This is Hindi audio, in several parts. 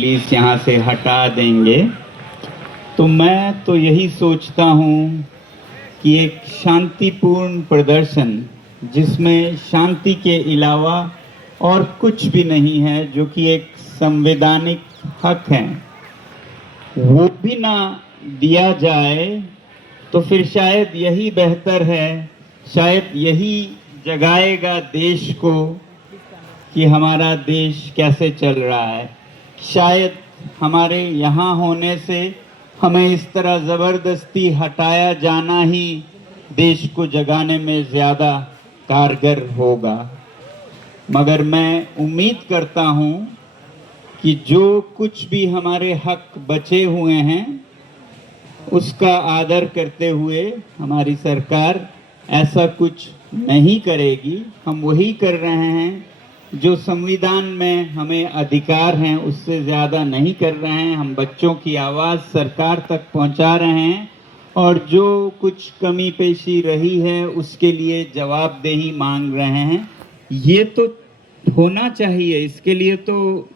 पुलिस यहाँ से हटा देंगे। तो मैं तो यही सोचता हूँ कि एक शांतिपूर्ण प्रदर्शन जिसमें शांति के अलावा और कुछ भी नहीं है, जो कि एक संवैधानिक हक है, वो भी ना दिया जाए तो फिर शायद यही बेहतर है। शायद यही जगाएगा देश को कि हमारा देश कैसे चल रहा है। शायद हमारे यहाँ होने से हमें इस तरह ज़बरदस्ती हटाया जाना ही देश को जगाने में ज़्यादा कारगर होगा। मगर मैं उम्मीद करता हूँ कि जो कुछ भी हमारे हक बचे हुए हैं उसका आदर करते हुए हमारी सरकार ऐसा कुछ नहीं करेगी। हम वही कर रहे हैं जो संविधान में हमें अधिकार हैं, उससे ज़्यादा नहीं कर रहे हैं। हम बच्चों की आवाज़ सरकार तक पहुंचा रहे हैं और जो कुछ कमी पेशी रही है उसके लिए जवाबदेही मांग रहे हैं। ये तो होना चाहिए, इसके लिए तो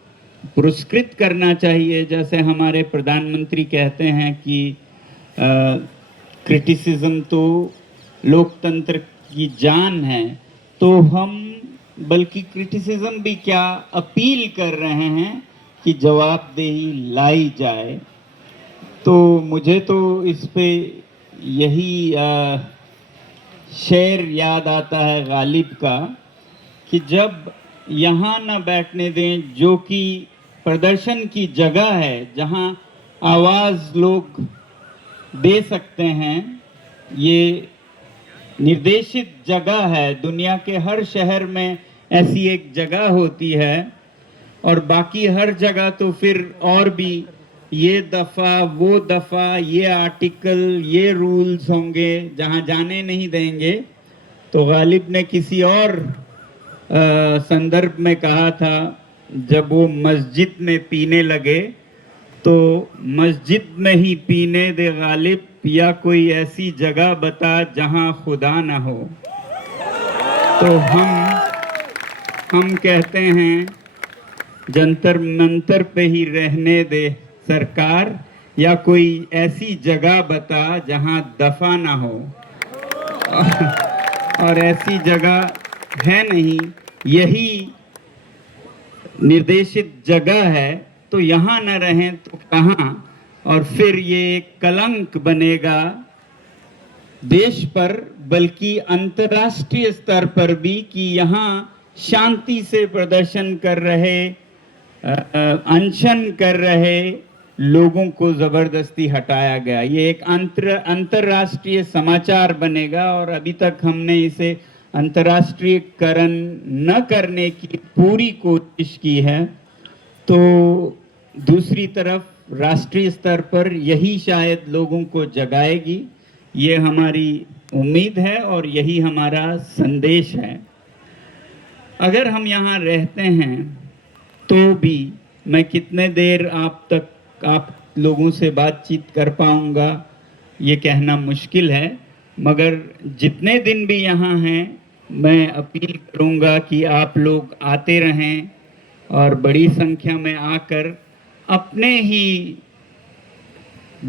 पुरस्कृत करना चाहिए। जैसे हमारे प्रधानमंत्री कहते हैं कि क्रिटिसिज्म तो लोकतंत्र की जान है, तो हम बल्कि क्रिटिसिज्म भी क्या, अपील कर रहे हैं कि जवाबदेही लाई जाए। तो मुझे तो इस पे यही शेर याद आता है गालिब का कि जब यहाँ न बैठने दें जो कि प्रदर्शन की जगह है, जहाँ आवाज़ लोग दे सकते हैं। ये निर्देशित जगह है, दुनिया के हर शहर में ऐसी एक जगह होती है और बाकी हर जगह तो फिर और भी ये दफ़ा वो दफ़ा ये आर्टिकल ये रूल्स होंगे जहाँ जाने नहीं देंगे। तो गालिब ने किसी और संदर्भ में कहा था, जब वो मस्जिद में पीने लगे तो मस्जिद में ही पीने दे गालिब, या कोई ऐसी जगह बता जहां खुदा ना हो। तो हम कहते हैं जंतर मंतर पे ही रहने दे सरकार, या कोई ऐसी जगह बता जहां दफा ना हो। और ऐसी जगह है नहीं, यही निर्देशित जगह है। तो यहाँ न रहें तो कहाँ। और फिर ये एक कलंक बनेगा देश पर, बल्कि अंतर्राष्ट्रीय स्तर पर भी, कि यहाँ शांति से प्रदर्शन कर रहे, अनशन कर रहे लोगों को जबरदस्ती हटाया गया। ये एक अंतर्राष्ट्रीय समाचार बनेगा और अभी तक हमने इसे अंतर्राष्ट्रीयकरण न करने की पूरी कोशिश की है। तो दूसरी तरफ राष्ट्रीय स्तर पर यही शायद लोगों को जगाएगी, ये हमारी उम्मीद है और यही हमारा संदेश है। अगर हम यहाँ रहते हैं तो भी मैं कितने देर आप लोगों से बातचीत कर पाऊँगा ये कहना मुश्किल है, मगर जितने दिन भी यहाँ हैं मैं अपील करूँगा कि आप लोग आते रहें और बड़ी संख्या में आकर अपने ही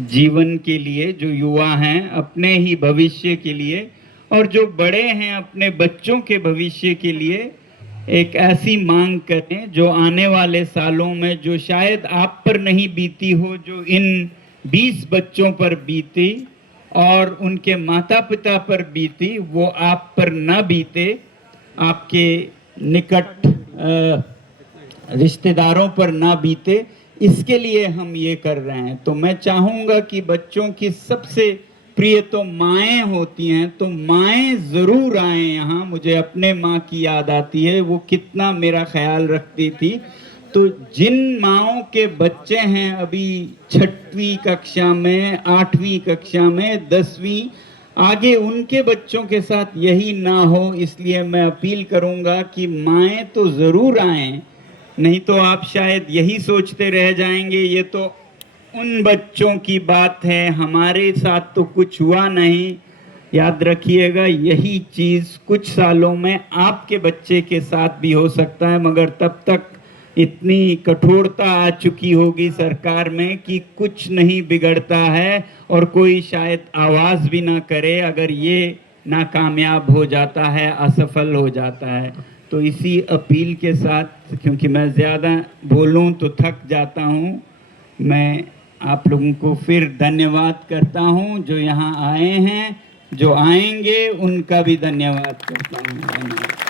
जीवन के लिए, जो युवा हैं अपने ही भविष्य के लिए, और जो बड़े हैं अपने बच्चों के भविष्य के लिए एक ऐसी मांग करें जो आने वाले सालों में, जो शायद आप पर नहीं बीती हो, जो इन 20 बच्चों पर बीती और उनके माता पिता पर बीती, वो आप पर ना बीते, आपके निकट रिश्तेदारों पर ना बीते। इसके लिए हम ये कर रहे हैं। तो मैं चाहूँगा कि बच्चों की सबसे प्रिय तो माएँ होती हैं, तो माएँ ज़रूर आएँ यहाँ। मुझे अपने माँ की याद आती है, वो कितना मेरा ख्याल रखती थी। तो जिन माँओं के बच्चे हैं अभी 6वीं कक्षा में, 8वीं कक्षा में, 10वीं, आगे उनके बच्चों के साथ यही ना हो, इसलिए मैं अपील करूँगा कि माएँ तो ज़रूर आएँ। नहीं तो आप शायद यही सोचते रह जाएंगे ये तो उन बच्चों की बात है, हमारे साथ तो कुछ हुआ नहीं। याद रखिएगा, यही चीज़ कुछ सालों में आपके बच्चे के साथ भी हो सकता है, मगर तब तक इतनी कठोरता आ चुकी होगी सरकार में कि कुछ नहीं बिगड़ता है और कोई शायद आवाज़ भी ना करे अगर ये नाकामयाब हो जाता है, असफल हो जाता है। तो इसी अपील के साथ, क्योंकि मैं ज़्यादा बोलूं तो थक जाता हूं, मैं आप लोगों को फिर धन्यवाद करता हूं। जो यहाँ आए हैं, जो आएंगे, उनका भी धन्यवाद करता हूं। धन्यवाद।